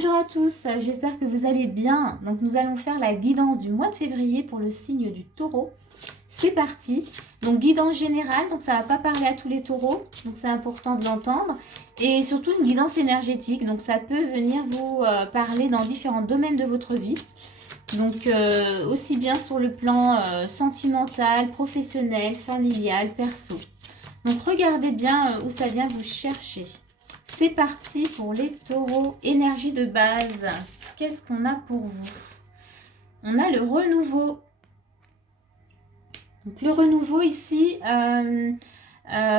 Bonjour à tous, j'espère que vous allez bien. Donc nous allons faire la guidance du mois de février pour le signe du taureau. C'est parti. Donc guidance générale, donc ça ne va pas parler à tous les taureaux, donc c'est important de l'entendre. Et surtout une guidance énergétique, donc ça peut venir vous parler dans différents domaines de votre vie. Donc aussi bien sur le plan sentimental, professionnel, familial, perso. Donc regardez bien où ça vient vous chercher. C'est parti pour les taureaux. Énergie de base. Qu'est-ce qu'on a pour vous? On a le renouveau. Donc le renouveau ici,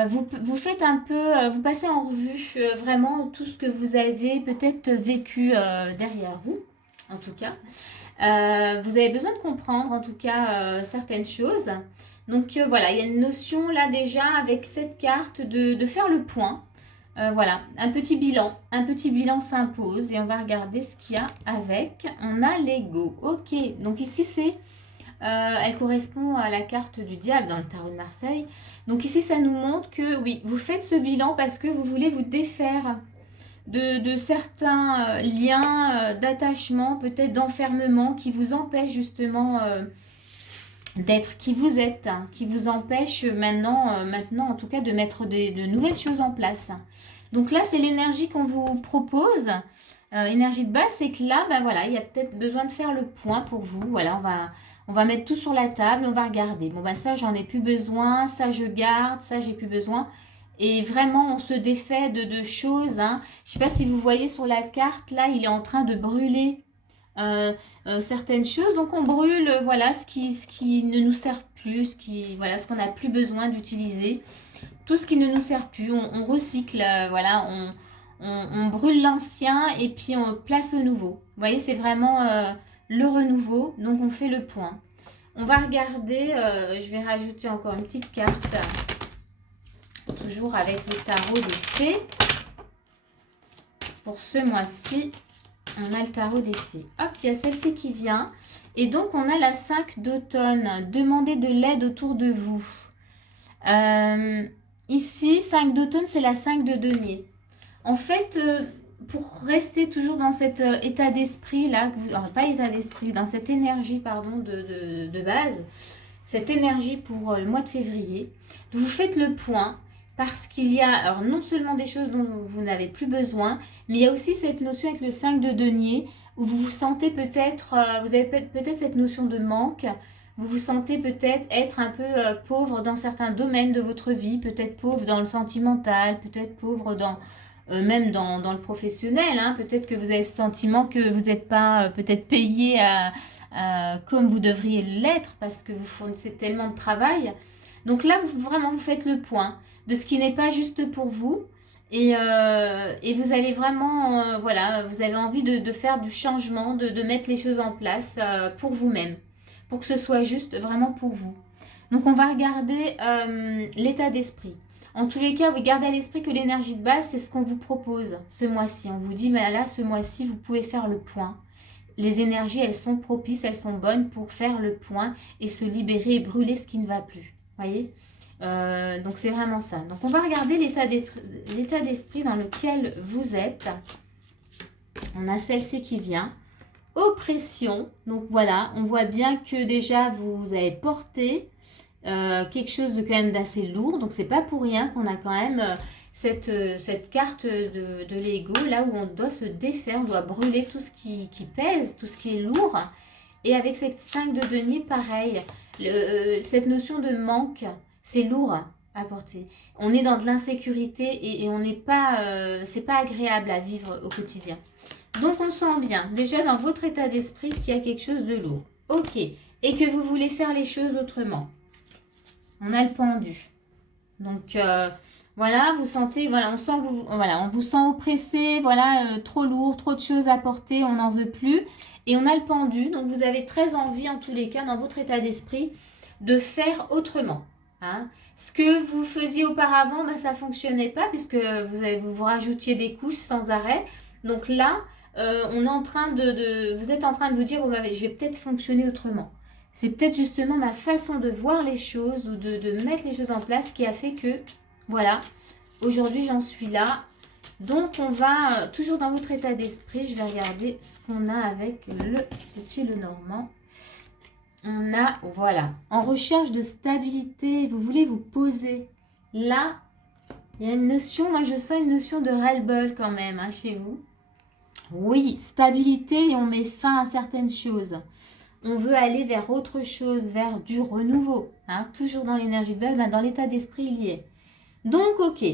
vous faites un peu, vous passez en revue vraiment tout ce que vous avez peut-être vécu derrière vous, en tout cas. Vous avez besoin de comprendre en tout cas certaines choses. Donc voilà, il y a une notion là déjà avec cette carte de faire le point. Voilà, un petit bilan s'impose et on va regarder ce qu'il y a avec. On a l'ego, ok, donc ici elle correspond à la carte du diable dans le tarot de Marseille. Donc ici ça nous montre que oui, vous faites ce bilan parce que vous voulez vous défaire de certains liens d'attachement, peut-être d'enfermement qui vous empêchent justement d'être qui vous êtes, hein, qui vous empêchent maintenant en tout cas de mettre de nouvelles choses en place. Donc là, c'est l'énergie qu'on vous propose. Énergie de base, c'est que là, ben voilà, il y a peut-être besoin de faire le point pour vous. Voilà, on va mettre tout sur la table, on va regarder. Bon, ben ça, j'en ai plus besoin, ça, je garde, ça, j'ai plus besoin. Et vraiment, on se défait de choses. Hein. Je ne sais pas si vous voyez sur la carte, là, il est en train de brûler certaines choses. Donc, on brûle, voilà, ce qui ne nous sert plus, voilà, ce qu'on n'a plus besoin d'utiliser. Tout ce qui ne nous sert plus, on recycle, voilà, on brûle l'ancien et puis on place le nouveau. Vous voyez, c'est vraiment le renouveau, donc on fait le point. On va regarder, je vais rajouter encore une petite carte, toujours avec le tarot des fées. Pour ce mois-ci, on a le tarot des fées. Hop, il y a celle-ci qui vient. Et donc, on a la 5 d'automne. Demandez de l'aide autour de vous. Ici, 5 d'automne, c'est la 5 de denier. En fait, pour rester toujours dans cet état d'esprit là, pas état d'esprit, dans cette énergie pardon de base, cette énergie pour le mois de février, vous faites le point parce qu'il y a alors non seulement des choses dont vous n'avez plus besoin, mais il y a aussi cette notion avec le 5 de denier où vous vous sentez peut-être, vous avez peut-être cette notion de manque. Vous vous sentez peut-être être un peu pauvre dans certains domaines de votre vie, peut-être pauvre dans le sentimental, peut-être pauvre même dans le professionnel. Hein. Peut-être que vous avez ce sentiment que vous n'êtes pas peut-être payé comme vous devriez l'être parce que vous fournissez tellement de travail. Donc là, vraiment, vous faites le point de ce qui n'est pas juste pour vous. Et vous allez vraiment, voilà, vous avez envie de faire du changement, de mettre les choses en place pour vous-même, pour que ce soit juste vraiment pour vous. Donc on va regarder l'état d'esprit. En tous les cas, vous gardez à l'esprit que l'énergie de base, c'est ce qu'on vous propose ce mois-ci. On vous dit, mais là, ce mois-ci, vous pouvez faire le point. Les énergies, elles sont propices, elles sont bonnes pour faire le point et se libérer et brûler ce qui ne va plus. Voyez, donc c'est vraiment ça. Donc on va regarder l'état d'esprit dans lequel vous êtes. On a celle-ci qui vient. Oppression. Donc voilà, on voit bien que déjà vous avez porté quelque chose de quand même d'assez lourd. Donc c'est pas pour rien qu'on a quand même cette carte de l'ego là où on doit se défaire, on doit brûler tout ce qui pèse, tout ce qui est lourd. Et avec cette 5 de denier, pareil, cette notion de manque, c'est lourd à porter. On est dans de l'insécurité et on n'est pas, c'est pas agréable à vivre au quotidien. Donc on sent bien, déjà dans votre état d'esprit, qu'il y a quelque chose de lourd. Ok, et que vous voulez faire les choses autrement. On a le pendu. Donc voilà, vous sentez, voilà, on vous sent oppressé, voilà, trop lourd, trop de choses à porter, on n'en veut plus. Et on a le pendu, donc vous avez très envie en tous les cas dans votre état d'esprit de faire autrement. Hein. Ce que vous faisiez auparavant, ben, ça ne fonctionnait pas puisque vous rajoutiez des couches sans arrêt. Donc là, on est en train vous êtes en train de vous dire, oh, ben, je vais peut-être fonctionner autrement. C'est peut-être justement ma façon de voir les choses ou de mettre les choses en place qui a fait que, voilà, aujourd'hui j'en suis là Donc, on va, toujours dans votre état d'esprit, je vais regarder ce qu'on a avec le petit Lenormand. On a, voilà, en recherche de stabilité, vous voulez vous poser. Là, il y a une notion, moi je sens une notion de ras-le-bol quand même hein, chez vous. Oui, stabilité et on met fin à certaines choses. On veut aller vers autre chose, vers du renouveau. Hein, toujours dans l'énergie de base, ben dans l'état d'esprit, il y est. Donc, ok,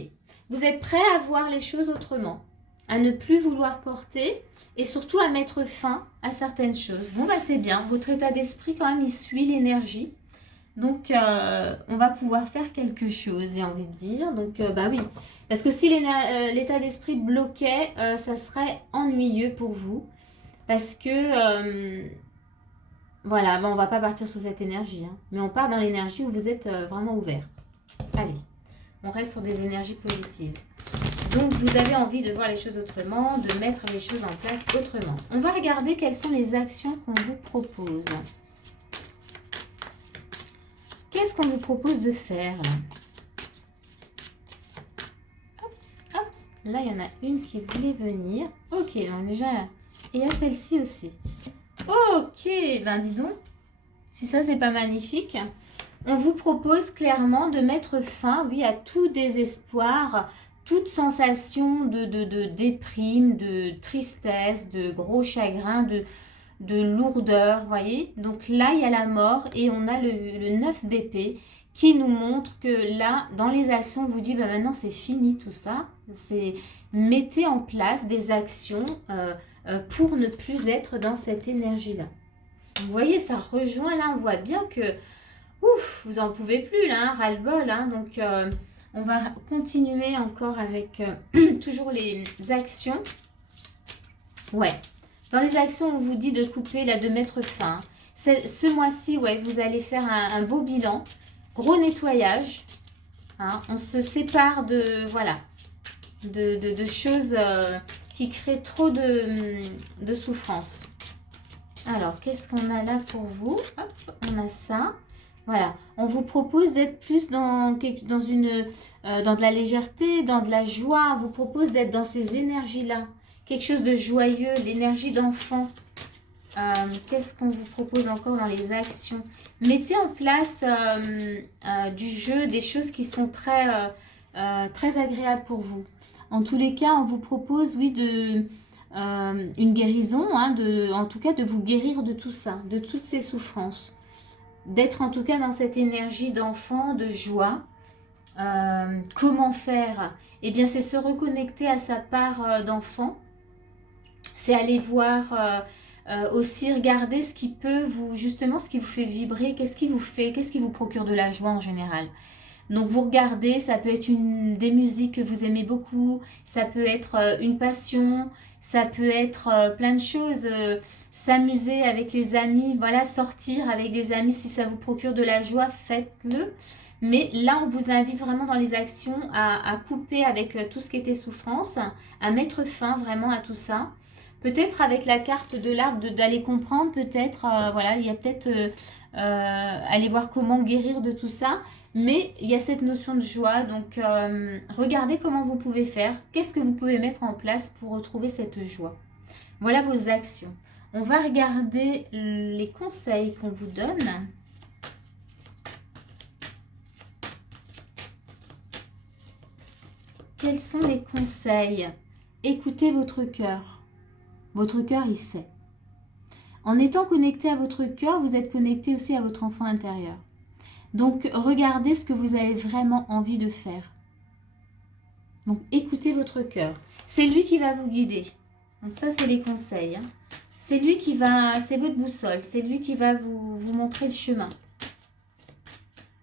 vous êtes prêt à voir les choses autrement, à ne plus vouloir porter et surtout à mettre fin à certaines choses. Bon, bah c'est bien, votre état d'esprit quand même, il suit l'énergie. Donc, on va pouvoir faire quelque chose, j'ai envie de dire. Donc, bah oui, parce que si l'état d'esprit bloquait, ça serait ennuyeux pour vous. Parce que, voilà, bon, on va pas partir sur cette énergie. Hein, mais on part dans l'énergie où vous êtes vraiment ouvert. Allez, on reste sur des énergies positives. Donc, vous avez envie de voir les choses autrement, de mettre les choses en place autrement. On va regarder quelles sont les actions qu'on vous propose. Qu'est-ce qu'on vous propose de faire là? Hops, hops. Là, il y en a une qui voulait venir. Ok, donc déjà, et il y a celle-ci aussi. Ok, ben dis donc, si ça, c'est pas magnifique. On vous propose clairement de mettre fin, oui, à tout désespoir, toute sensation de déprime, de tristesse, de gros chagrin, de lourdeur, voyez. Donc là, il y a la mort et on a le 9 d'épée qui nous montre que là, dans les actions, on vous dit, bah, maintenant c'est fini tout ça. Mettez en place des actions pour ne plus être dans cette énergie-là. Vous voyez, ça rejoint là, on voit bien que ouf, vous en pouvez plus là, hein, ras-le-bol. Hein, donc, on va continuer encore avec toujours les actions. Ouais. Dans les actions, on vous dit de couper, là, de mettre fin. Ce mois-ci, ouais, vous allez faire un beau bilan. Gros nettoyage. Hein, on se sépare de, voilà, de choses qui créent trop de souffrance. Alors, qu'est-ce qu'on a là pour vous? Hop, on a ça. Voilà, on vous propose d'être plus dans de la légèreté, dans de la joie. On vous propose d'être dans ces énergies-là. Quelque chose de joyeux, l'énergie d'enfant. Qu'est-ce qu'on vous propose encore dans les actions? Mettez en place du jeu, des choses qui sont très, très agréables pour vous. En tous les cas, on vous propose, oui, une guérison, hein, en tout cas de vous guérir de tout ça, de toutes ces souffrances. D'être en tout cas dans cette énergie d'enfant, de joie. Comment faire? Eh bien, c'est se reconnecter à sa part d'enfant. C'est aller voir aussi, regarder ce qui peut vous, justement, ce qui vous fait vibrer, qu'est-ce qui vous procure de la joie en général. Donc, vous regardez, ça peut être des musiques que vous aimez beaucoup, ça peut être une passion, ça peut être plein de choses, s'amuser avec les amis, voilà, sortir avec des amis, si ça vous procure de la joie, faites-le. Mais là, on vous invite vraiment dans les actions à couper avec tout ce qui était souffrance, à mettre fin vraiment à tout ça. Peut-être avec la carte de l'arbre, d'aller comprendre, peut-être, voilà, il y a peut-être aller voir comment guérir de tout ça. Mais il y a cette notion de joie, donc regardez comment vous pouvez faire, qu'est-ce que vous pouvez mettre en place pour retrouver cette joie. Voilà vos actions. On va regarder les conseils qu'on vous donne. Quels sont les conseils? Écoutez votre cœur. Votre cœur, il sait. En étant connecté à votre cœur, vous êtes connecté aussi à votre enfant intérieur. Donc, regardez ce que vous avez vraiment envie de faire. Donc, écoutez votre cœur. C'est lui qui va vous guider. Donc, ça, c'est les conseils. Hein. C'est lui qui va... C'est votre boussole. C'est lui qui va vous montrer le chemin.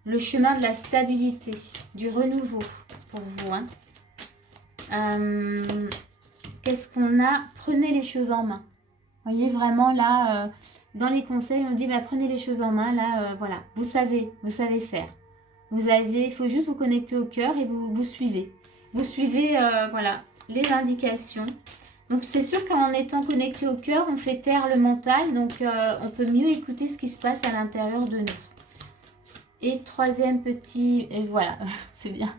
Le chemin de la stabilité, du renouveau pour vous. Hein. Qu'est-ce qu'on a? Prenez les choses en main. Vous voyez, vraiment, là... dans les conseils, on dit, bah, prenez les choses en main, là, voilà, vous savez faire. Il faut juste vous connecter au cœur et vous suivez. Vous suivez, voilà, les indications. Donc, c'est sûr qu'en étant connecté au cœur, on fait taire le mental, donc on peut mieux écouter ce qui se passe à l'intérieur de nous. Et troisième petit, et voilà, c'est bien.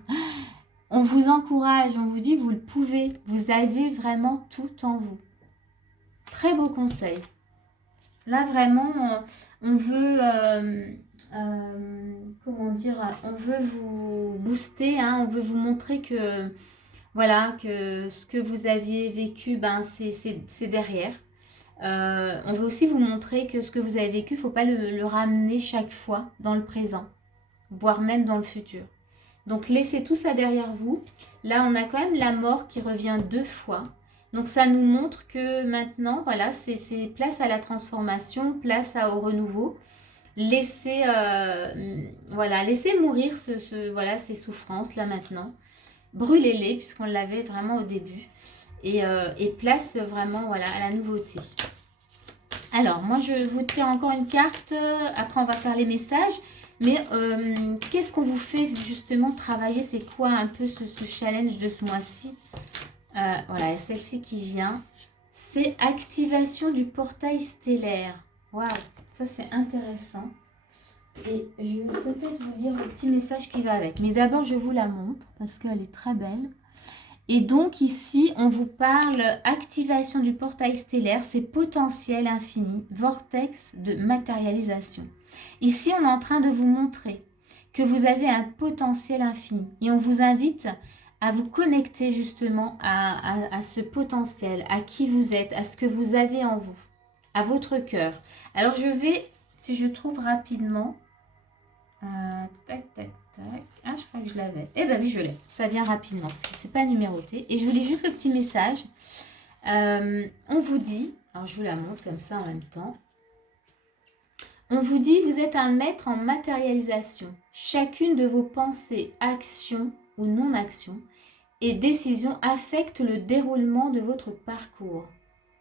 On vous encourage, on vous dit vous le pouvez, vous avez vraiment tout en vous. Très beau conseil. Là vraiment, on veut, comment dire, on veut vous booster, hein, on veut vous montrer que, voilà, que ce que vous aviez vécu, ben, c'est derrière. On veut aussi vous montrer que ce que vous avez vécu, il ne faut pas le ramener chaque fois dans le présent, voire même dans le futur. Donc laissez tout ça derrière vous. Là, on a quand même la mort qui revient 2 fois. Donc ça nous montre que maintenant, voilà, c'est place à la transformation, place au renouveau. Laissez, voilà, laissez mourir voilà, ces souffrances là maintenant. Brûlez-les puisqu'on l'avait vraiment au début. Et place vraiment, voilà, à la nouveauté. Alors, moi, je vous tire encore une carte. Après, on va faire les messages. Mais qu'est-ce qu'on vous fait justement travailler? C'est quoi un peu ce challenge de ce mois-ci? Voilà, celle-ci qui vient. C'est activation du portail stellaire. Waouh, ça c'est intéressant. Et je vais peut-être vous lire le petit message qui va avec. Mais d'abord, je vous la montre parce qu'elle est très belle. Et donc ici, on vous parle activation du portail stellaire, c'est potentiel infini, vortex de matérialisation. Ici, on est en train de vous montrer que vous avez un potentiel infini. Et on vous invite à vous connecter justement à ce potentiel, à qui vous êtes, à ce que vous avez en vous, à votre cœur. Alors je vais, si je trouve rapidement, tac, tac, tac. Ah, je crois que je l'avais. Eh bien oui, je l'ai. Ça vient rapidement parce que c'est pas numéroté. Et je vous lis juste le petit message. On vous dit, alors je vous la montre comme ça en même temps. On vous dit, vous êtes un maître en matérialisation. Chacune de vos pensées, actions ou non-actions et décisions affectent le déroulement de votre parcours.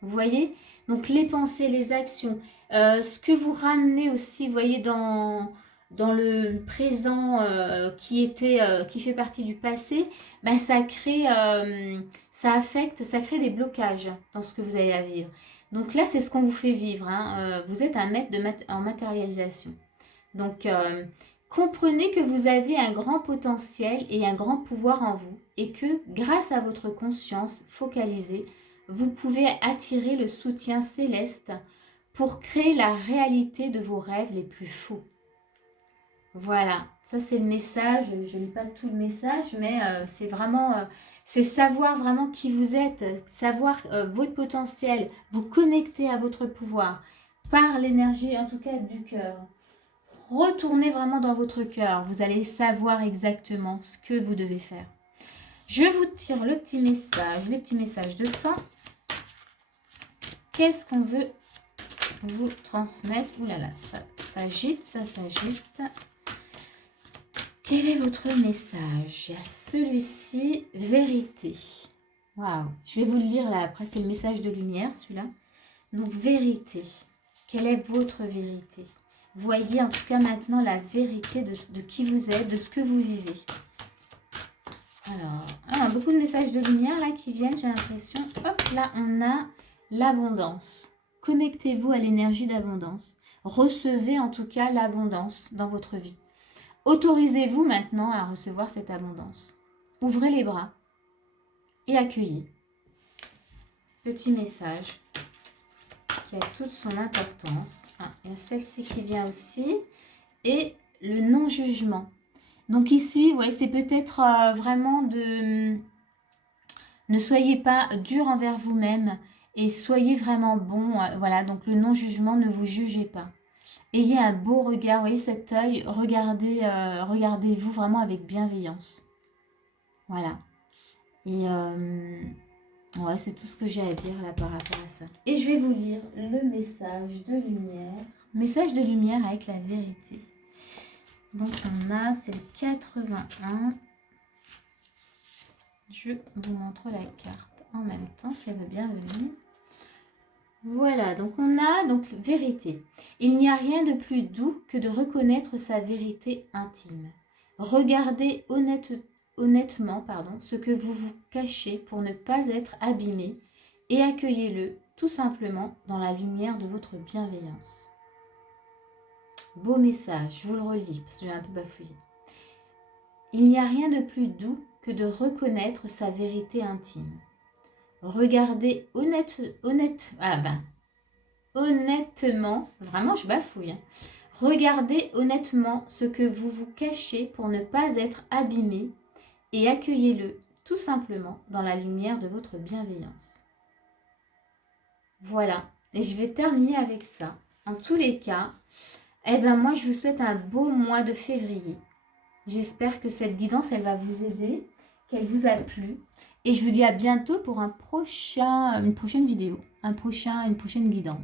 Vous voyez? Donc les pensées, les actions, ce que vous ramenez aussi, vous voyez, dans le présent qui fait partie du passé, ben, ça crée, ça affecte, ça crée des blocages dans ce que vous avez à vivre. Donc là, c'est ce qu'on vous fait vivre, hein. Vous êtes un maître en matérialisation. Donc, comprenez que vous avez un grand potentiel et un grand pouvoir en vous et que grâce à votre conscience focalisée, vous pouvez attirer le soutien céleste pour créer la réalité de vos rêves les plus fous. Voilà, ça c'est le message. Je n'ai pas tout le message, mais c'est vraiment, c'est savoir vraiment qui vous êtes, savoir votre potentiel, vous connecter à votre pouvoir par l'énergie, en tout cas du cœur. Retournez vraiment dans votre cœur, vous allez savoir exactement ce que vous devez faire. Je vous tire le petit message, les petits messages de fin. Qu'est-ce qu'on veut vous transmettre? Ouh là là, ça s'agite, ça s'agite. Quel est votre message? Il y a celui-ci, vérité. Waouh, je vais vous le lire là, après c'est le message de lumière celui-là. Donc vérité, quelle est votre vérité? Voyez en tout cas maintenant la vérité de qui vous êtes, de ce que vous vivez. Alors, beaucoup de messages de lumière là qui viennent, j'ai l'impression. Hop, là on a l'abondance. Connectez-vous à l'énergie d'abondance. Recevez en tout cas l'abondance dans votre vie. Autorisez-vous maintenant à recevoir cette abondance. Ouvrez les bras et accueillez. Petit message qui a toute son importance. Il y a celle-ci qui vient aussi. Et le non-jugement. Donc ici, ouais, c'est peut-être vraiment de... Ne soyez pas dur envers vous-même et soyez vraiment bon. Voilà, donc le non-jugement, ne vous jugez pas. Ayez un beau regard, vous voyez cet œil, regardez-vous vraiment avec bienveillance. Voilà. Et ouais, c'est tout ce que j'ai à dire là par rapport à ça. Et je vais vous lire le message de lumière. Message de lumière avec la vérité. Donc on a, c'est le 81. Je vous montre la carte en même temps, si elle veut bien venir. Voilà, donc on a donc vérité. Il n'y a rien de plus doux que de reconnaître sa vérité intime. Regardez honnêtement ce que vous vous cachez pour ne pas être abîmé et accueillez-le tout simplement dans la lumière de votre bienveillance. Beau message, je vous le relis parce que j'ai un peu bafouillé. Il n'y a rien de plus doux que de reconnaître sa vérité intime. Regardez honnêtement, vraiment je bafouille, hein. Regardez honnêtement ce que vous vous cachez pour ne pas être abîmé et accueillez-le tout simplement dans la lumière de votre bienveillance. Voilà, et je vais terminer avec ça. En tous les cas, moi je vous souhaite un beau mois de février. J'espère que cette guidance, elle va vous aider, qu'elle vous a plu. Et je vous dis à bientôt pour une prochaine vidéo, une prochaine guidance.